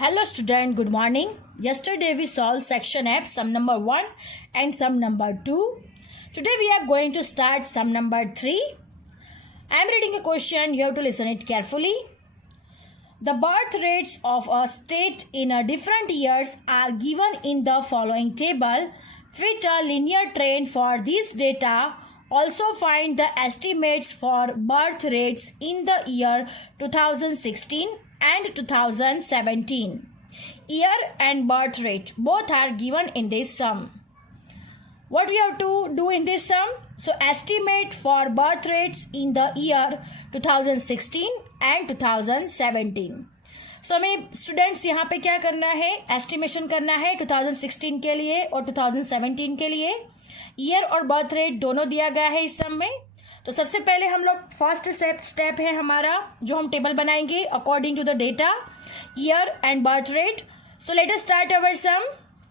Hello student, good morning. Yesterday we solved section F, sum number 1 and sum number 2. Today we are going to start sum number 3. I am reading a question, you have to listen it carefully. The birth rates of a state in a different years are given in the following table. Fit a linear trend for these data. Also find the estimates for birth rates in the year 2016 and 2017. Year and birth rate both are given in this sum. What we have to do in this sum? So estimate for birth rates in the year 2016 and 2017. So हमें students यहाँ पे क्या करना है, estimation करना है 2016 के लिए और 2017 के लिए. ईयर और बर्थ रेट दोनों दिया गया है इस सम में. तो सबसे पहले हम लोग फर्स्ट स्टेप है हमारा जो हम टेबल बनाएंगे according to the data year and birth rate. So let us start our sum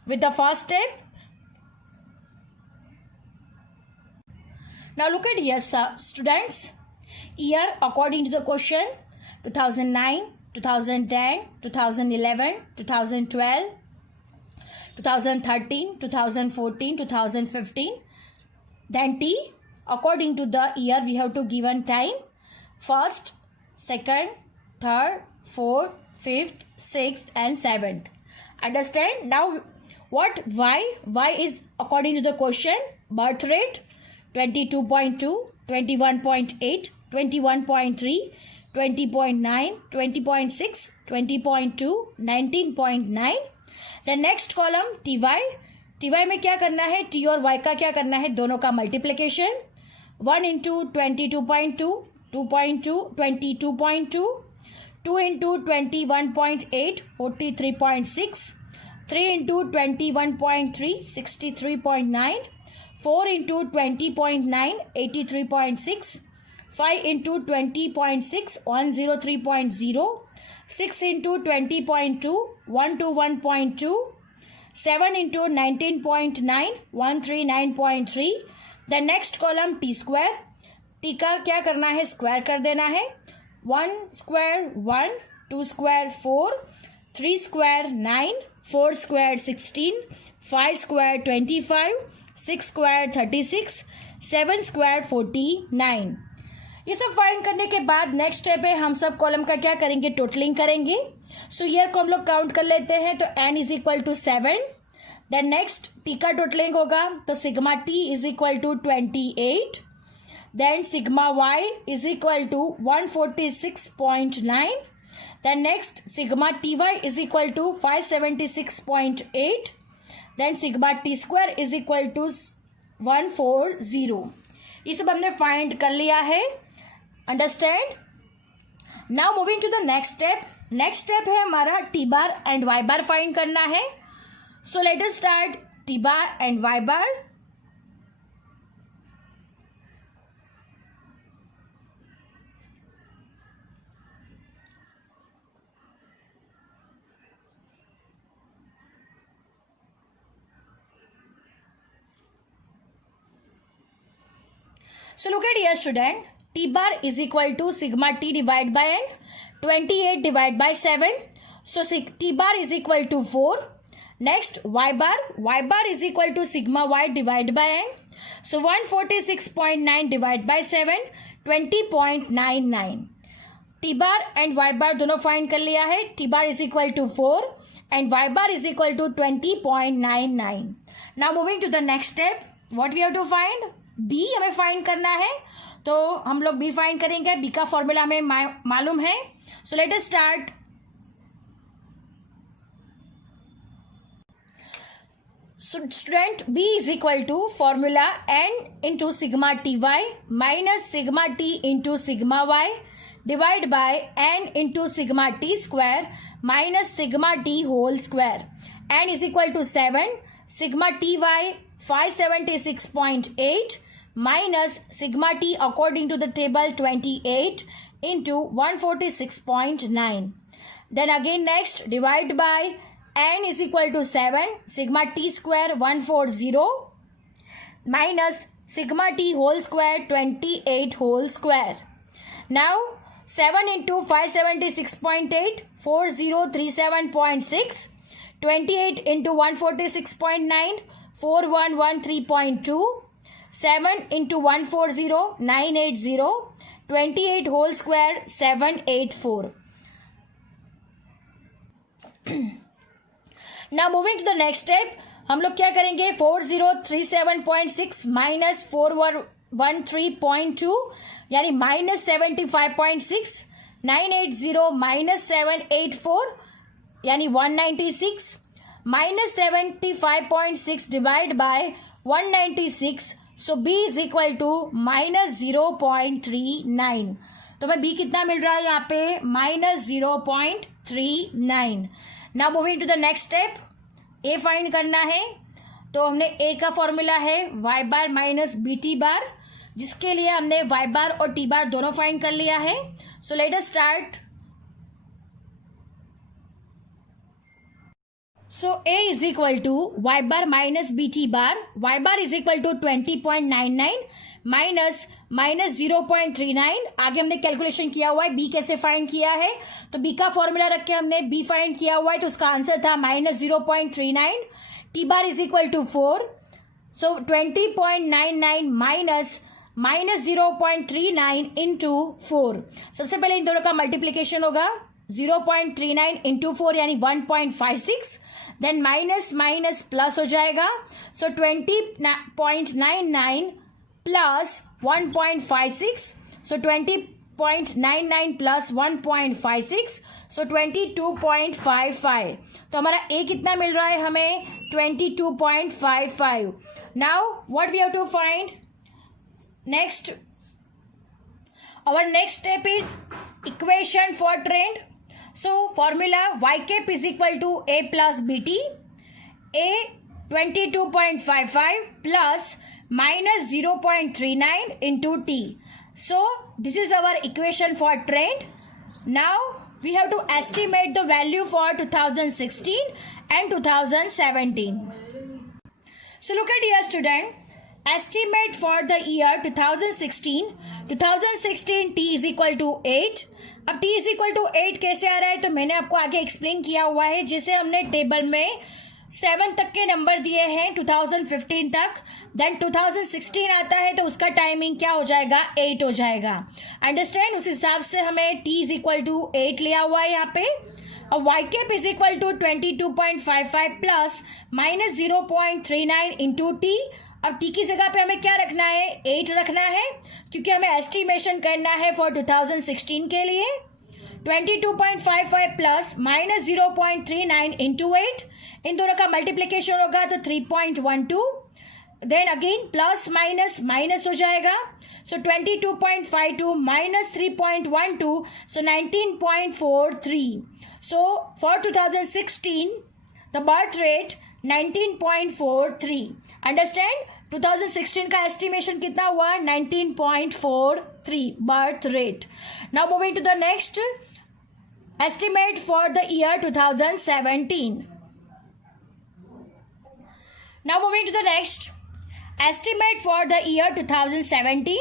with the first step. Now look at here students. Year according to the question 2009, 2010, 2011, 2012, 2013, 2014, 2015. Then T, according to the year we have to given time. First, second, third, fourth, fifth, sixth and seventh. Understand? Now what Y? Y is according to the question. Birth rate 22.2, 21.8, 21.3, 20.9, 20.6, 20.2, 19.9. The next column TY. TY में क्या करना है, T और Y का क्या करना है, दोनों का multiplication. 1 into 22.2, 2.2, 22.2, 2 into 21.8, 43.6, 3 into 21.3, 63.9, 4 into 20.9, 83.6, 5 into 20.6, 103.0, 6 into 20.2, 121.2, 7 into 19.9, 139.3. The next column T square. T का क्या करना है, स्क्वायर कर देना है. 1 square 1, 2 square 4, 3 square 9, 4 square 16, 5 square 25, 6 square 36, 7 square 49. ये सब फाइंड करने के बाद नेक्स्ट स्टेप है, हम सब कॉलम का क्या करेंगे, टोटलिंग करेंगे. सो ईयर को हम लोग काउंट कर लेते हैं तो n is equal to 7. Then next T का टोटलिंग होगा तो sigma T is equal to 28. Then sigma Y is equal to 146.9. Then next sigma T Y is equal to 576.8. Then sigma T square is equal to 140. ये सब हमने find कर लिया है. Understand. Now moving to the next step. Next step है हमारा T bar and Y bar find करना है. So let us start T bar and Y bar. So look at here student. T bar is equal to sigma T divided by n. 28 divided by 7. So T bar is equal to 4. Next Y bar. Y bar is equal to sigma Y divided by n. So 146.9 divided by 7. 20.99. T bar and Y bar दोनों find कर लिया है. T bar is equal to 4 and Y bar is equal to 20.99. Now moving to the next step. What we have to find? B हमें find करना है तो हम लोग B फाइंड करेंगे. B का फॉर्मूला हमें मालूम है. So let us start. Student B is equal to formula n into sigma T Y minus sigma T into sigma Y divide by n into sigma T square minus sigma T whole square. n is equal to 7. Sigma T Y 576.8 minus sigma t according to the table 28 into 146.9. Then again next divide by n is equal to 7 sigma t square 140 minus sigma t whole square 28 whole square. Now 7 into 576.8, 4037.6. 28 into 146.9, 4113.2. 7 into 140, 980. 28 whole square, 784. Now moving to the next step, हम लोग क्या करेंगे, 4037.6 minus 4113.2 यानी minus 75.6, 980 minus 784 यानी 196, minus 75.6 divide by 196, so b is equal to minus 0.39. तो मैं b कितना मिल रहा है यहाँ पे, minus 0.39. Now moving to the next step, a find करना है. तो हमने a का फॉर्मूला है y bar minus B T bar, जिसके लिए हमने y बार और t बार दोनों फाइंड कर लिया है. So let us start. So A is equal to y bar minus bt bar. Y bar is equal to 20.99 minus 0.39. आगे हमने कैलकुलेशन किया हुआ है. B कैसे फाइंड किया है, तो B का फॉर्मूला रख के हमने B फाइंड किया हुआ है, तो उसका आंसर था minus 0.39. T bar is equal to 4. So 20.99 minus 0.39 into 4. सबसे पहले इन दोनों का मल्टीप्लीकेशन होगा. 0.39 इंटू 4 यानी 1.56. देन माइनस माइनस प्लस हो जाएगा. सो 20.99 प्लस 1.56. सो 20.99 प्लस 1.56, सो 22.55. तो हमारा ए कितना मिल रहा है हमें, 22.55. Now what we have to find next. our next step is equation for trend. So formula y cap is equal to a plus bt. A 22.55 plus minus 0.39 into t. So this is our equation for trend. Now we have to estimate the value for 2016 and 2017. So look at here student. Estimate for the year 2016 t is equal to 8. अब t is equal to 8 कैसे आ रहा है, तो मैंने आपको आगे explain किया हुआ है. जैसे हमने टेबल में 7 तक के नंबर दिए हैं 2015 तक, देन 2016 आता है तो उसका टाइमिंग क्या हो जाएगा, 8 हो जाएगा. अंडरस्टैंड. उस हिसाब से हमें t इज इक्वल टू 8 लिया हुआ है यहाँ पे. और y cap is equal to 22.55 plus minus 0.39 into T. अब t की जगह पे हमें क्या रखना है, 8 रखना है, क्योंकि हमें एस्टिमेशन करना है फॉर 2016 के लिए. 22.55 प्लस माइनस 0.39 इंटू 8, इन दोनों का मल्टीप्लीकेशन होगा तो 3.12. Then again plus minus minus हो जाएगा. So 22.52 minus 3.12, so 19.43. So for 2016 the birth rate 19.43. Understand. 2016 का एस्टिमेशन कितना हुआ, 19.43 birth rate. Now moving to the next. Estimate for the year 2017. Now moving to the next. Estimate for the year 2017.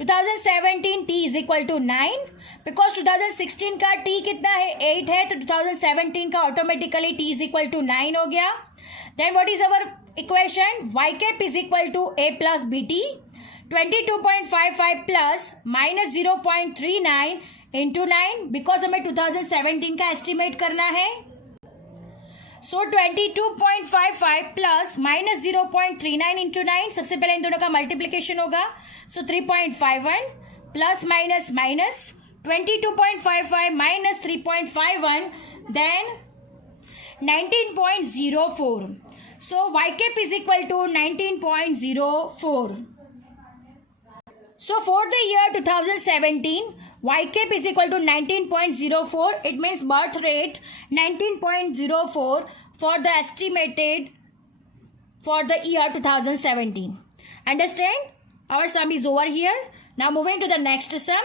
2017 t is equal to 9. Because 2016 का t कितना है, 8 है, तो 2017 का automatically t is equal to 9 हो गया. Then what is our equation, y cap is equal to a plus bt. 22.55 plus minus 0.39 into 9, because हमें 2017 का एस्टिमेट करना है. So 22.55 plus minus 0.39 into 9. सबसे पहले इन दोनों का मल्टीप्लीकेशन होगा. So 3.51 plus minus minus 22.55 minus 3.51, then 19.04. So y cap is equal to 19.04. So for the year 2017, y cap is equal to 19.04. It means birth rate 19.04 for the estimated for the year 2017. Understand? Our sum is over here. Now moving to the next sum.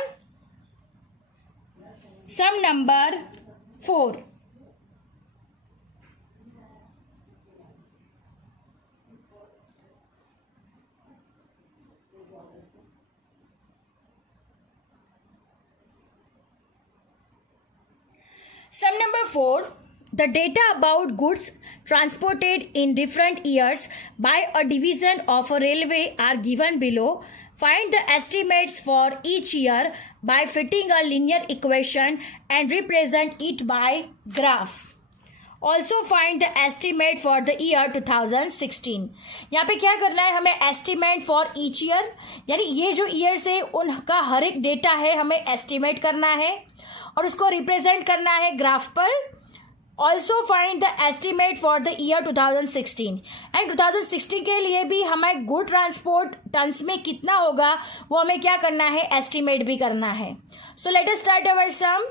Sum number 4. Sum number 4. The data about goods transported in different years by a division of a railway are given below. Find the estimates for each year by fitting a linear equation and represent it by graph. Also find the estimate for the year 2016. यहाँ पे क्या करना है हमें estimate for each year, यानी ये जो years है उनका हर एक डेटा है हमें estimate करना है और उसको रिप्रेजेंट करना है ग्राफ पर. Also find the estimate for the year 2016 and 2016 के लिए भी हमें गुड ट्रांसपोर्ट टन्स में कितना होगा वो हमें क्या करना है एस्टिमेट भी करना है. So let us start our sum.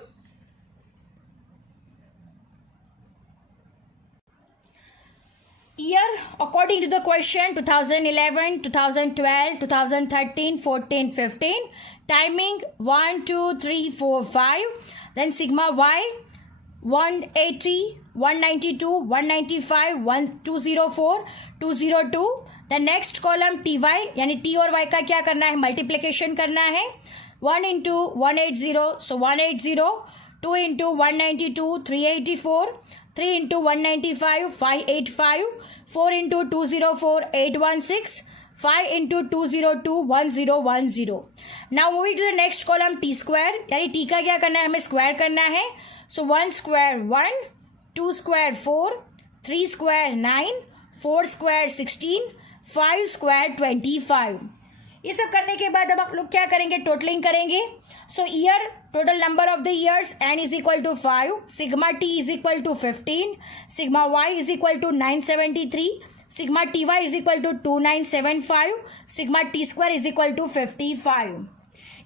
Year according to the question 2011, 2012, 2013, 14, 15. Timing 1, 2, 3, 4, 5. Then sigma y 180, 192, 195, 204, 202. The next column ty यानी t और y का क्या करना है मल्टीप्लिकेशन करना है. 1 into 180 so 180, 2 into 192 384, 3 into 195 585, 4 into 204 816, 5 into 202 1010. Now moving to the next column t square यानी t का क्या करना है हमें स्क्वायर करना है. So 1 square 1, 2 square 4, 3 square 9, 4 square 16, 5 square 25. ये सब करने के बाद अब आप लोग क्या करेंगे टोटलिंग करेंगे. So here total number of the years n is equal to 5, sigma t is equal to 15, sigma y is equal to 973, sigma T Y is equal to 2975, sigma T square is equal to 55.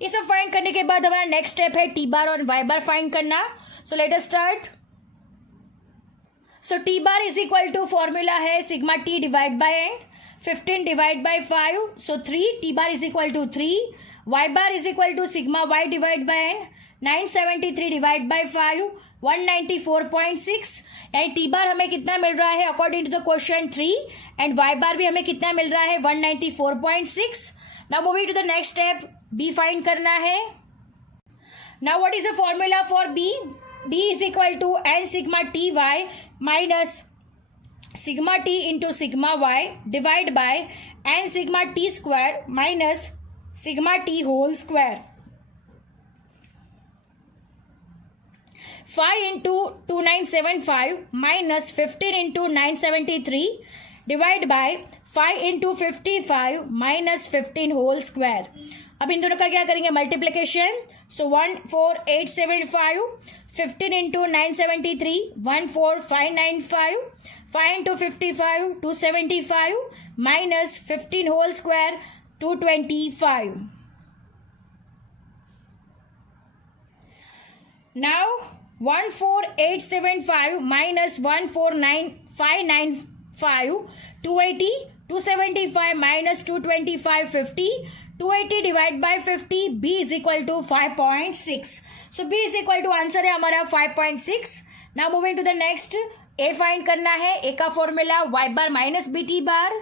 ये सब find करने के बाद हमारा next step है t bar और y bar find करना. So let us start. So t bar is equal to formula है sigma T divide by N, 15 divide by 5 so 3. T bar is equal to 3. Y bar is equal to sigma Y divide by N, 973 divide by 5 194.6. यानी T bar हमें कितना मिल रहा है according to the question 3 and Y bar भी हमें कितना मिल रहा है 194.6. Now moving to the next step b find करना है. Now what is the formula for b. b is equal to n sigma ty minus sigma t into sigma y divide by n sigma t square minus sigma t whole square. 5 into 2975 minus 15 into 973 divide by 5 into 55 minus 15 whole square. अब इन दोनों का क्या करेंगे multiplication. So 14875, 15 into 973 14595, 5 into 55 275 minus 15 whole square 225. Now 14875 minus 149,595 280, 275 minus 225 50, 280 divide by 50. b is equal to 5.6. सो b is equal to answer है हमारा 5.6. Now moving to the next a find करना है. a का formula y bar minus B T bar.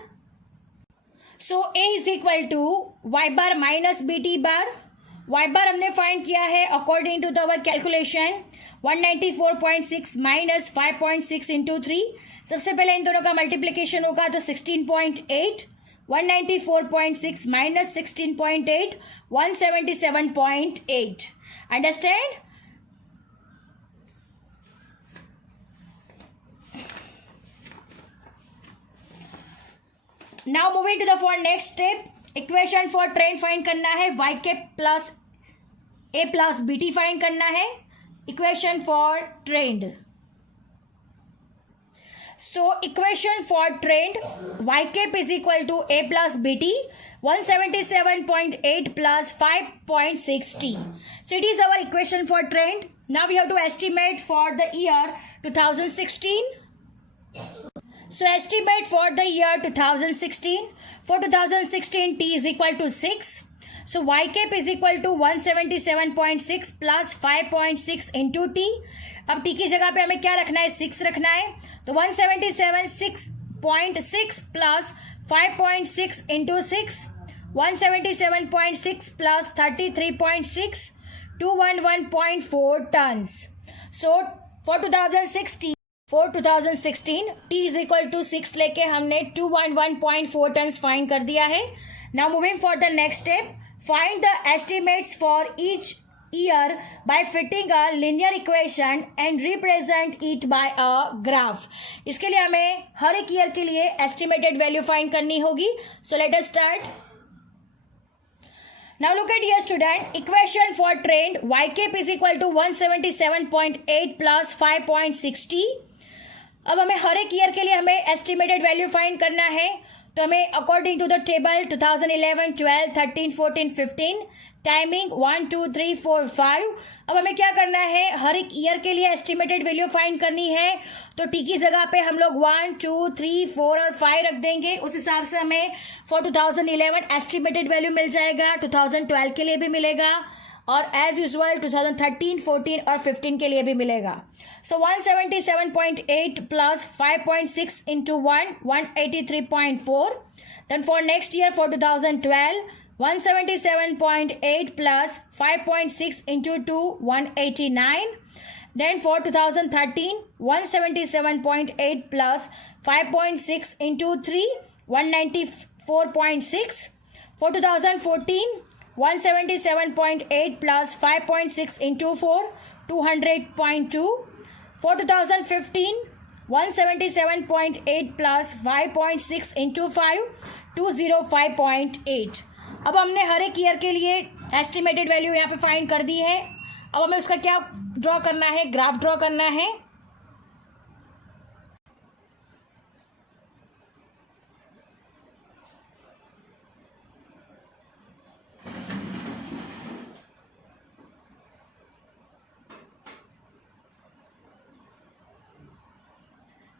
So a is equal to y bar minus B T bar. y bar हमने find किया है according to our calculation 194.6 minus 5.6 into 3. सबसे पहले इन दोनों का मल्टीप्लीकेशन होगा तो 16.8, 194.6 minus 16.8 177.8. Understand? Now moving to the for next step, equation for trend find करना है. y के plus a plus B T find करना है. Equation for trend. So equation for trend y cap is equal to a plus bt 177.8 plus 5.6 t. So it is our equation for trend. Now we have to estimate for the year 2016. So estimate for the year 2016. For 2016 t is equal to 6. So y cap is equal to 177.6 plus 5.6 into t. अब t की जगह पे हमें क्या रखना है 6 रखना है. तो 177.6 plus 5.6 into 6, 177.6 plus 33.6 211.4 tons. So for 2016 T is equal to 6 लेके हमने 211.4 टन फाइंड कर दिया है. Now moving for the next step, find the estimates for each year by fitting a linear equation and represent it by a graph. इसके लिए हमें हर एक year के लिए एस्टिमेटेड वैल्यू फाइंड करनी होगी. सो let us start. Now look at here student, equation for trend y cap is equal to 177.8 plus 5.60. अब हमें हर एक ईयर के लिए हमें एस्टिमेटेड वैल्यू फाइंड करना है. तो हमें according to the table 2011, 12, 13, 14, 15 timing 1, 2, 3, 4, 5. अब हमें क्या करना है, हर एक ईयर के लिए एस्टिमेटेड वैल्यू फाइंड करनी है. तो टी की जगह पे हम लोग 1, 2, 3, 4 और 5 रख देंगे. उस हिसाब से हमें फॉर 2011 एस्टिमेटेड वैल्यू मिल जाएगा, 2012 के लिए भी मिलेगा और एज यूजुअल 2013, 14 और 15 के लिए भी मिलेगा. So 177.8 plus 5.6 into 183.4. Then for next year for 2012 177.8 plus 5.6 into 2, 189. Then for 2013, 177.8 plus 5.6 into 3, 194.6. For 2014, 177.8 plus 5.6 into 4, 200.2. For 2015, 177.8 plus 5.6 into 5, 205.8. अब हमने हर एक ईयर के लिए एस्टिमेटेड वैल्यू यहाँ पे फाइंड कर दी है. अब हमें उसका क्या ड्रॉ करना है, ग्राफ ड्रॉ करना है.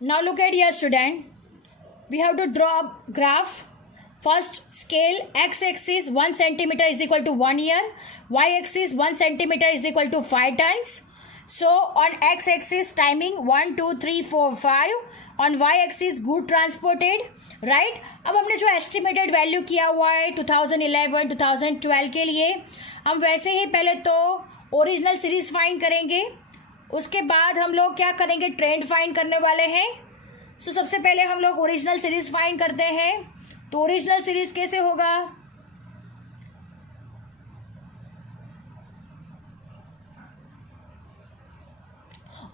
Now look at here student, we have to draw a graph. First scale, x-axis 1 centimeter is equal to 1 year, y-axis 1 centimeter is equal to 5 tons. So on x-axis timing 1, 2, 3, 4, 5. On y-axis good transported, right. अब हमने जो estimated value किया हुआ है 2011, 2012 के लिए, हम वैसे ही पहले तो ओरिजिनल सीरीज फाइंड करेंगे. उसके बाद हम लोग क्या करेंगे, ट्रेंड फाइंड करने वाले हैं. सो सबसे पहले हम लोग ओरिजिनल सीरीज फाइंड करते हैं. तो ओरिजिनल सीरीज कैसे होगा,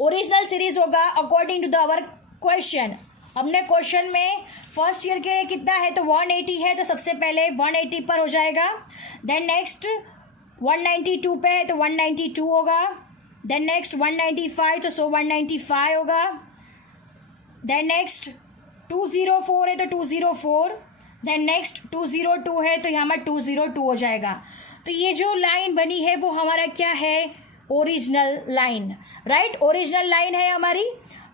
ओरिजिनल सीरीज होगा according to the our question. हमने क्वेश्चन में फर्स्ट ईयर के लिए कितना है तो 180 है, तो सबसे पहले 180 पर हो जाएगा. देन नेक्स्ट 192 पे है तो 192 होगा. देन नेक्स्ट 195 तो 195 होगा. देन नेक्स्ट 204 है तो 204. देन नेक्स्ट 202 है तो यहाँ पर 202 हो जाएगा. तो ये जो लाइन बनी है वो हमारा क्या है, original line, right. Original line है हमारी.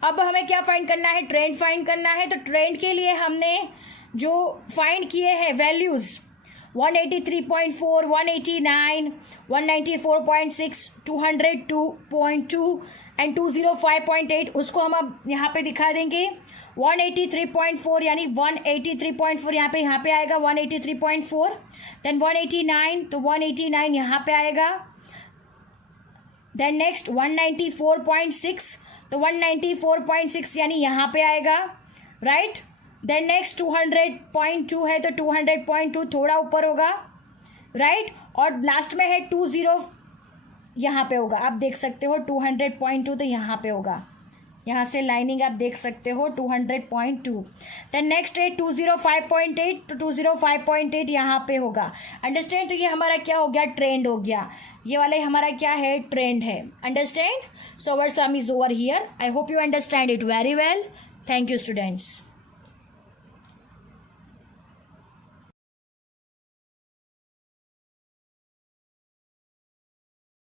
अब हमें क्या फाइंड करना है, ट्रेंड फाइंड करना है. तो ट्रेंड के लिए हमने जो फाइंड किए हैं वैल्यूज 183.4, 189, 194.6, 202.2 एंड 205.8, उसको हम अब यहाँ पे दिखा देंगे. 183.4 यानी 183.4 यहाँ पे आएगा 183.4. देन 189 तो 189 यहाँ पे आएगा. देन नेक्स्ट 194.6 तो 194.6 यानी यहाँ पे आएगा, राइट. देन नेक्स्ट 200.2 है तो 200.2 थोड़ा ऊपर होगा, राइट. और लास्ट में है 20 यहाँ पे होगा. आप देख सकते हो 200.2 तो यहाँ पे होगा. यहाँ से लाइनिंग आप देख सकते हो 200.2. देन नेक्स्ट है 205.8 तो 205.8 यहाँ पे होगा. अंडरस्टैंड. तो ये हमारा क्या हो गया, ट्रेंड हो गया. ये वाला हमारा क्या है, ट्रेंड है. Understand. So our sum is over here. I hope you understand it very well. Thank you students.